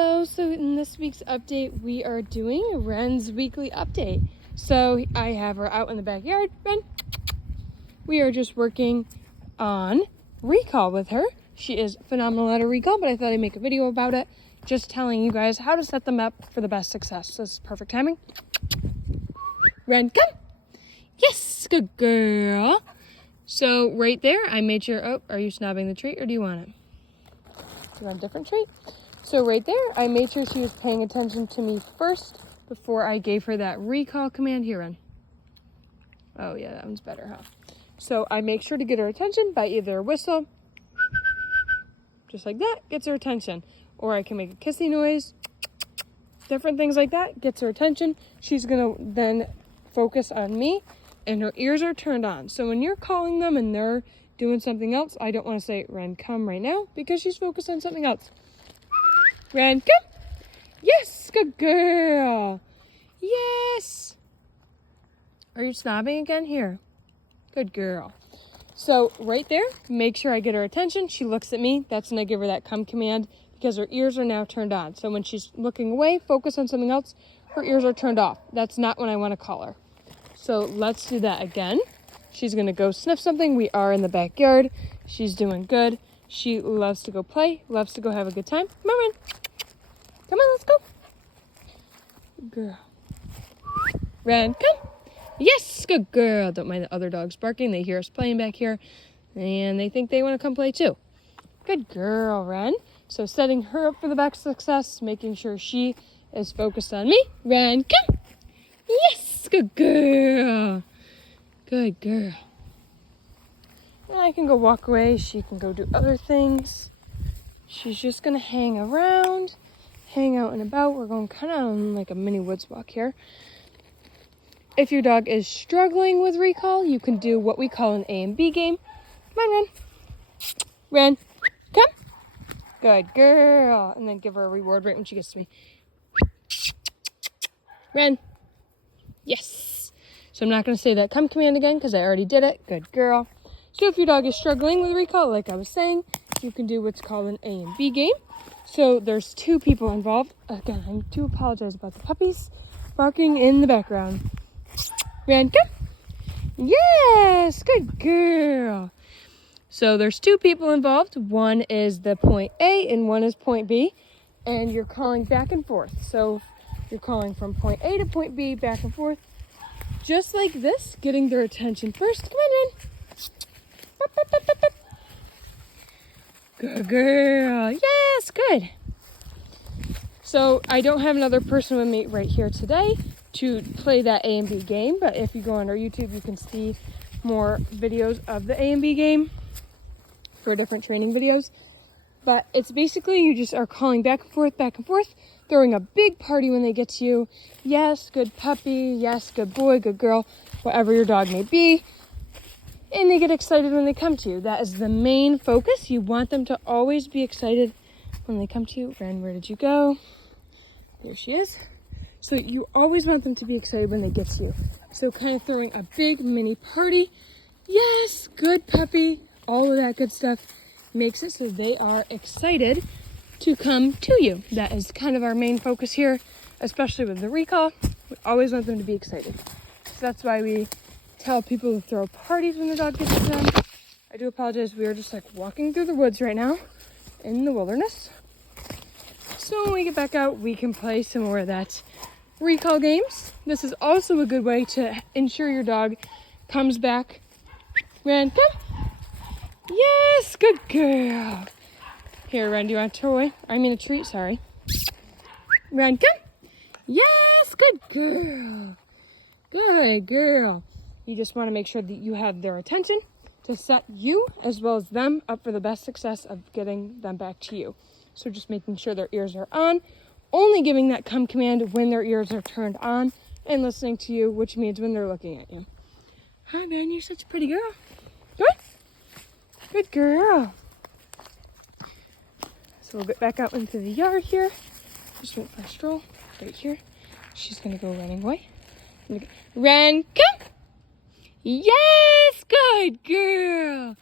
Hello, so in this week's update, we are doing Wren's weekly update. So I have her out in the backyard. Wren, we are just working on recall with her. She is phenomenal at a recall, but I thought I'd make a video about it, just telling you guys how to set them up for the best success. So this is perfect timing. Wren, come. Yes, good girl. So right there, I made sure, oh, are you snobbing the treat or do you want it? Do you want a different treat? So right there, I made sure she was paying attention to me first before I gave her that recall command. Here, Wren. Oh yeah, that one's better, huh? So I make sure to get her attention by either a whistle, just like that, gets her attention. Or I can make a kissy noise, different things like that, gets her attention. She's gonna then focus on me and her ears are turned on. So when you're calling them and they're doing something else, I don't wanna say, Wren, come right now, because she's focused on something else. Wren, come. Yes, good girl. Yes. Are you snobbing again? Here. Good girl. So right there, make sure I get her attention. She looks at me. That's when I give her that come command because her ears are now turned on. So when she's looking away, focus on something else, her ears are turned off. That's not when I want to call her. So let's do that again. She's going to go sniff something. We are in the backyard. She's doing good. She loves to go play, loves to go have a good time. Come on, Wren. Come on, let's go. Good girl. Wren, come. Yes, good girl. Don't mind the other dogs barking. They hear us playing back here, and they think they want to come play too. Good girl, Wren. So setting her up for the best success, making sure she is focused on me. Wren, come. Yes, good girl. Good girl. And I can go walk away. She can go do other things. She's just going to hang around, hang out and about. We're going kind of on like a mini woods walk here. If your dog is struggling with recall, you can do what we call an A and B game. Come on, Wren. Wren, come. Good girl. And then give her a reward right when she gets to me. Wren. Yes. So I'm not going to say that come command again because I already did it. Good girl. So if your dog is struggling with recall, like I was saying, you can do what's called an A and B game. So there's two people involved. Again, I do apologize about the puppies barking in the background. Wren, come. Yes, good girl. So there's two people involved. One is the point A and one is point B. And you're calling back and forth. So you're calling from point A to point B, back and forth. Just like this, getting their attention first. Come on, Wren. Bop, bop, bop, bop, bop. Good girl. Yes, good. So I don't have another person with me right here today to play that A and B game, but if you go on our YouTube, you can see more videos of the A and B game for different training videos. But it's basically you just are calling back and forth, throwing a big party when they get to you. Yes, good puppy. Yes, good boy, good girl, whatever your dog may be. And they get excited when they come to you. That is the main focus. You want them to always be excited when they come to you. Wren, where did you go? There she is. So you always want them to be excited when they get to you. So kind of throwing a big mini party. Yes, good puppy. All of that good stuff makes it so they are excited to come to you. That is kind of our main focus here, especially with the recall. We always want them to be excited. So that's why we tell people to throw parties when the dog gets to them. I do apologize. We are just like walking through the woods right now in the wilderness. So when we get back out, we can play some more of that recall games. This is also a good way to ensure your dog comes back. Wren, come. Yes, good girl. Here, Wren, do you want a toy? I mean a treat, sorry. Wren, come. Yes, good girl. Good girl. You just want to make sure that you have their attention to set you as well as them up for the best success of getting them back to you. So just making sure their ears are on, only giving that come command when their ears are turned on and listening to you, which means when they're looking at you. Hi, man, you're such a pretty girl. Good. Good girl. So we'll get back out into the yard here. Just went for a stroll right here. She's going to go running away. Wren, come. Yes, good girl.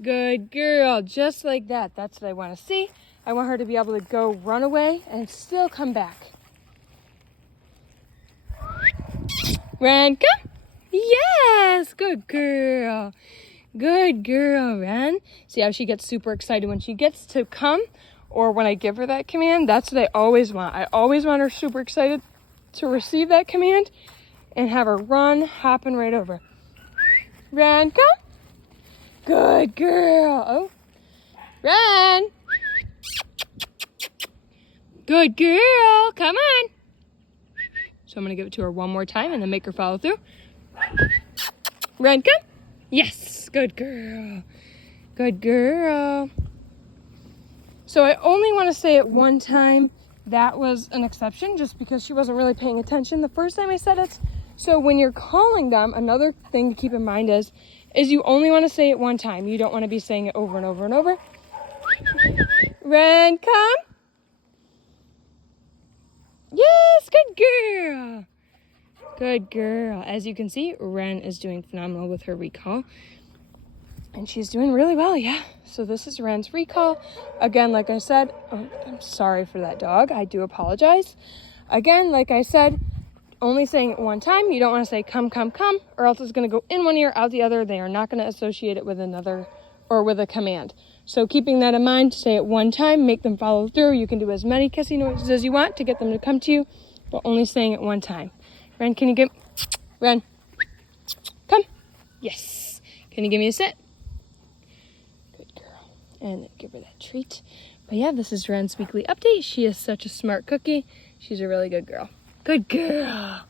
Good girl. Just like that. That's what I want to see. I want her to be able to go run away and still come back. Wren, come. Yes, good girl. Good girl, Wren. See how she gets super excited when she gets to come, or when I give her that command? That's what I always want. I always want her super excited to receive that command and have her run, hopping right over. Wren, come. Good girl. Oh, Wren. Good girl. Come on. So I'm going to give it to her one more time and then make her follow through. Wren, come. Yes, good girl. Good girl. So I only want to say it one time. That was an exception just because she wasn't really paying attention the first time I said it. So when you're calling them, another thing to keep in mind is you only want to say it one time. You don't want to be saying it over and over and over. Wren, come. Yes, good girl. Good girl. As you can see, Wren is doing phenomenal with her recall. And she's doing really well, yeah. So this is Wren's recall. Again, like I said, I'm sorry for that dog. I do apologize. Again, like I said, only saying it one time. You don't want to say come, come, come, or else it's going to go in one ear, out the other. They are not going to associate it with another or with a command. So keeping that in mind, say it one time, make them follow through. You can do as many kissing noises as you want to get them to come to you, but only saying it one time. Wren, can you give, Wren, come. Yes. Can you give me a sit? Good girl. And give her that treat. But yeah, this is Wren's weekly update. She is such a smart cookie. She's a really good girl. Good girl.